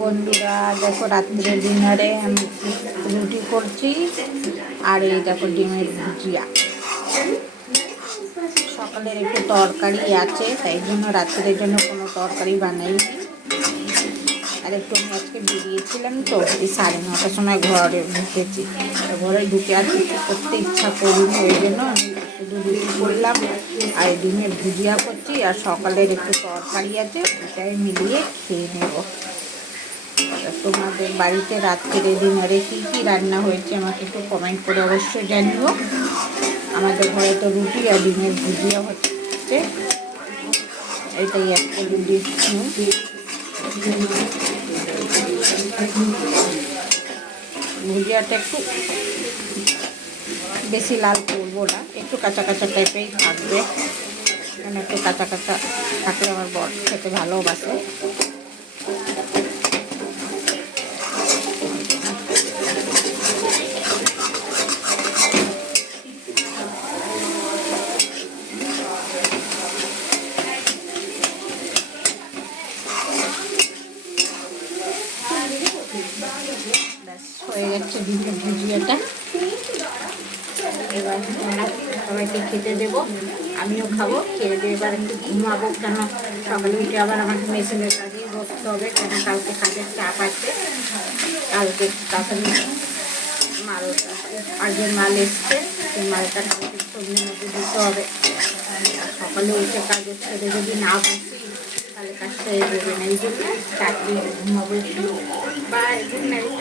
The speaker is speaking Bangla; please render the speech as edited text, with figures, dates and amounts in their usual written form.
বন্ধুরা দেখো, রাত্রে ডিনারে আমি রুটি করছি আর এই দেখো ডিমের ভুজিয়া। সকালের একটু তরকারি আছে, তাই জন্য রাত্রের জন্য কোনো তরকারি বানাইনি। আর একটু আমি আজকে বেরিয়েছিলাম তো, এই 9:30টার সময় ঘরে ঢুকেছি। ঘরে ঢুকে আর কিছু করতে ইচ্ছা করিনি, ওই জন্য আমি শুধু রুটি করলাম আর ডিমের ভুজিয়া করছি। আর সকালের একটু তরকারি আছে, ওটাই মিলিয়ে খেয়ে নেব। তোমাদের বাড়িতে রাত্রে ডিনারে কী কী রান্না হয়েছে আমাকে একটু কমেন্ট করে অবশ্যই জানিও। আমাদের ঘরে তো রুটি আর ডিমের ভুজিয়া হচ্ছে, এটাই একটা রুটি। ভুজিয়াটা একটু বেশি লাল করবো না, একটু কাঁচা কাঁচা টাইপেই থাকবে, কারণ একটু কাঁচা কাঁচা থাকলে আমার বর খেতে ভালোবাসে। ব্যাস হয়ে যাচ্ছে ডিমের ভুজিয়াটা। এবার আমরা সবাইকে খেতে দেবো, আমিও খাবো। খেয়ে দিয়ে এবার একটু ঘুমাবো, কেন সকালে উঠে আবার আমাকে মেশিনের কাজেই বসতে হবে, কেন কালকে কাজের চাপ আছে। কালকে তাড়াতাড়ি মাল, আগের মাল এসছে, সেই মালটা কালকে সবজির মধ্যে দিতে হবে। সকালে উঠে কাজের ছেড়ে যদি না বসি তাহলে কাজটা এগোবে না, এই জন্য তাড়াতাড়ি ঘুমাবো একটু। Bye, good night.